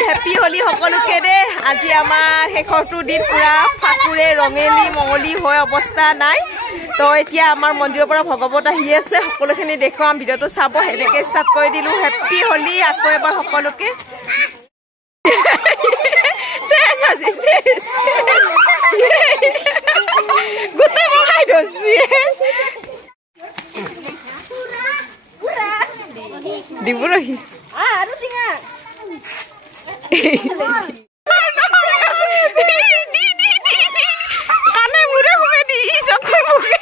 Happy Holi সকলোকে দে আজি আমাৰ শেষৰটো দিন পুৰা ফাকুৰে ৰঙেলি মঙলি হৈ অৱস্থা নাই তো এতিয়া আমাৰ মন্দিৰৰ পৰা ভগৱত আহি আছে সকলোখিনি দেখুৱাম ভিডিঅ'টো চাব হেনেকে ষ্টাৰ্ট কৰি দিলো হেপী হোলি আকৌ এবাৰ সকলোকে গোটেই বহাই দছি দিব ৰহি আৰু চিঙা কানে মুৰে হুমে দি চকৈ মুকে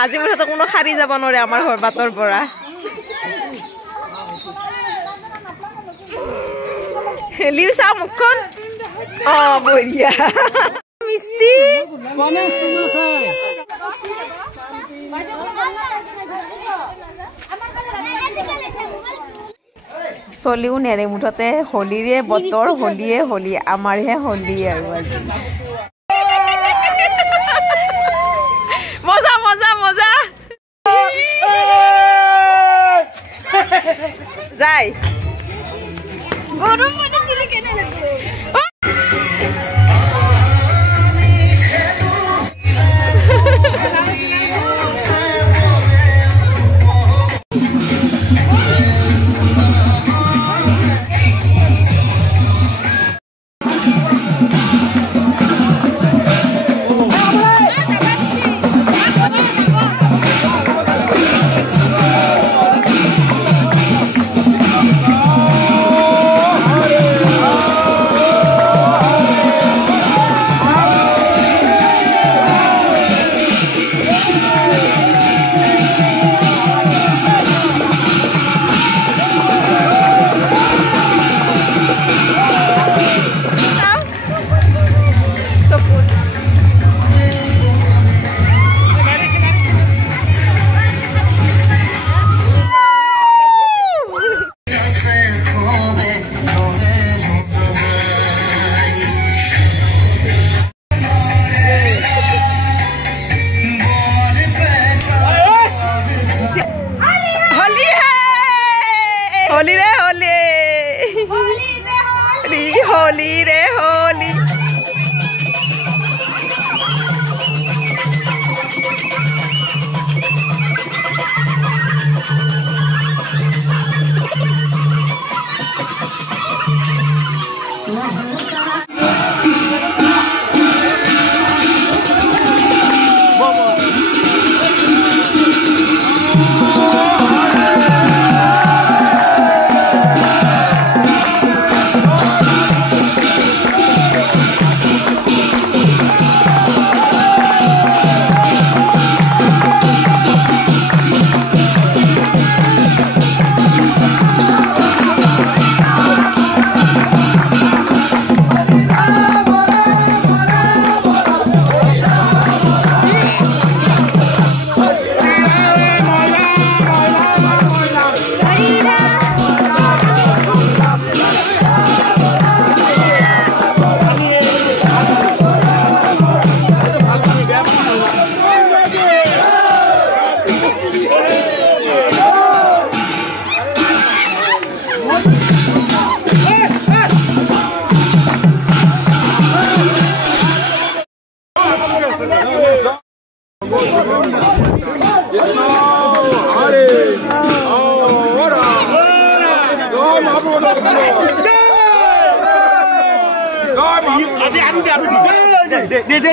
আজি মুঠতে কোনো খাৰি যাব নোৱাৰে আমাৰ ঘৰ বাটৰ পৰা লিউ চা মুখখন অ বঢ়িয়া মিষ্টি চলিও নেৰে মুঠতে হোলীৰে বতৰ হোলীয়ে হোলী আমাৰহে হোলী আৰু আজি মজা মজা মজা যাই গরম মানে দিলে কেন লাগে होली रे होली होली रे Holi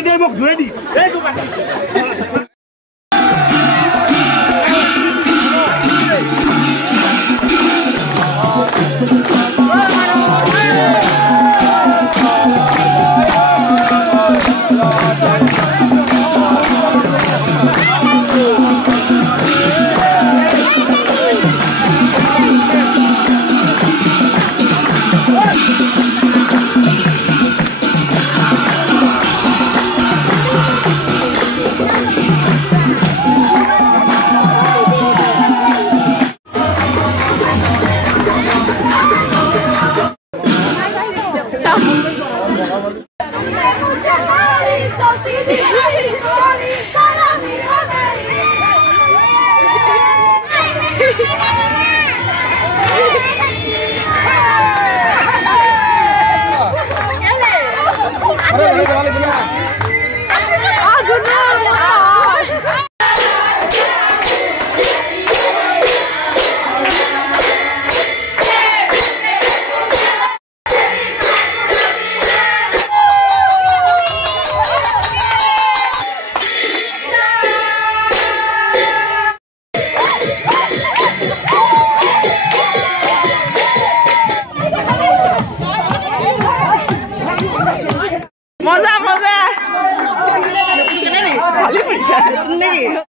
Dia mau gue di. মজা মজা ভালে কৰিছা নেকি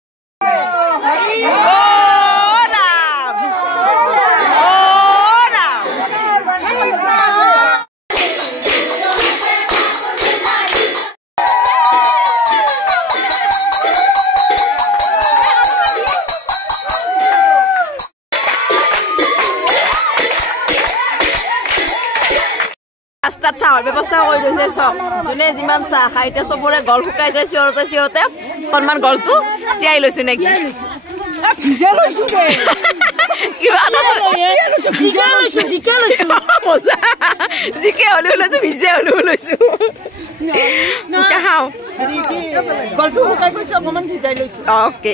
ৰাস্তাত চাহৰ ব্যৱস্থা কৰি দিছে চব যোনে যিমান চাহ খাই এতিয়া চবৰে গল শুকাই যায় চিঞৰতে চিঞৰতে অকণমান গলটো তিয়াই লৈছো নেকি জিকে হলেও লৈছো ভিজে হলেও লৈছো খাওঁ অকে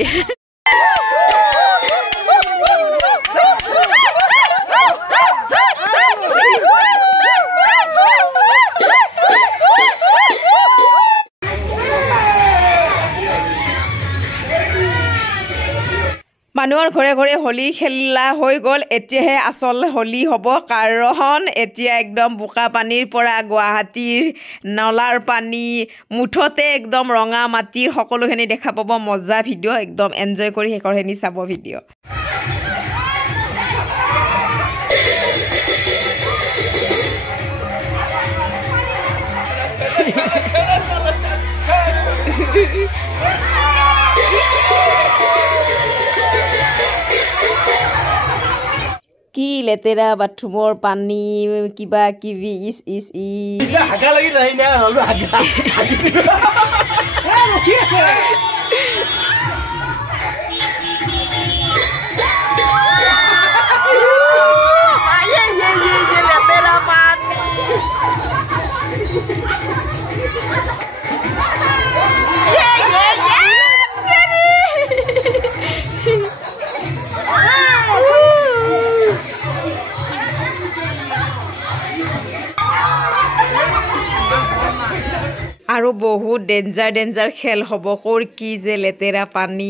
মানুহৰ ঘৰে ঘৰে হোলী খেলা হৈ গ'ল এতিয়াহে আচল হোলী হ'ব কাৰণ এতিয়া একদম বোকা পানীৰ পৰা গুৱাহাটীৰ নলাৰ পানী মুঠতে একদম ৰঙা মাটিৰ সকলোখিনি দেখা পাব মজা ভিডিঅ' একদম এনজয় কৰি শেষৰখিনি চাব ভিডিঅ' কি লেতেৰা বাথৰুমৰ পানী কিবা কিবি ইস ইস ই হাগা লাগি নাই না হলো হাগা ৰখি আছে লেতেৰা পানী আৰু বহুত ডেঞ্জাৰ ডেঞ্জাৰ খেল হ'ব কৰ কি যে লেতেৰা পানী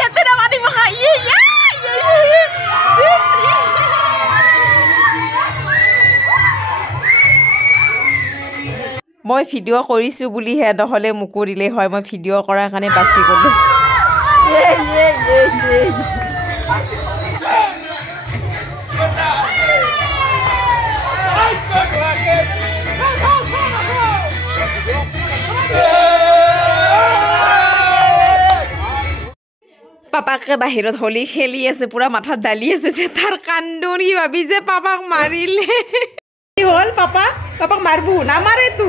লেতেৰা পানী মই ভিডিঅ' কৰিছোঁ বুলিহে নহ'লে মোকো দিলেই হয় মই ভিডিঅ' কৰাৰ কাৰণে বাচি গ'লোঁ পাপাকে বাহিৰত হোলী খেলি আছে পুৰা মাথাত ডালি আছে যে তাৰ কান্দনি ভাবি যে পাপাক মাৰিলে কি হ'ল পাপাক মাৰবো নামাৰে তো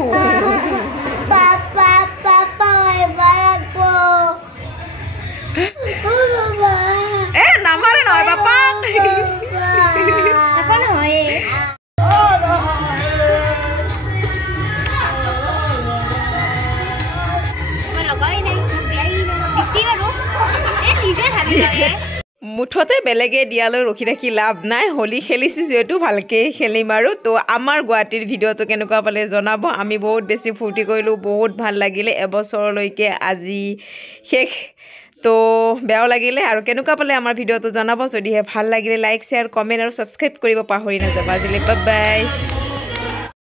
নামাৰে নহয় পাপাক মুঠতে বেলেগে দিয়ালৈ ৰখি থাকি লাভ নাই হোলী খেলিছোঁ যিহেতু ভালকৈ খেলিম আৰু তো আমাৰ গুৱাহাটীৰ ভিডিঅ'টো কেনেকুৱা পালে জনাব আমি বহুত বেছি ফূৰ্তি কৰিলোঁ বহুত ভাল লাগিলে এবছৰলৈকে আজি শেষ তো বেয়াও লাগিলে আৰু কেনেকুৱা পালে আমাৰ ভিডিঅ'টো জনাব যদিহে ভাল লাগিলে লাইক শ্বেয়াৰ কমেণ্ট আৰু ছাবস্ক্ৰাইব কৰিব পাহৰি নাযাব আজিলৈ বাই বাই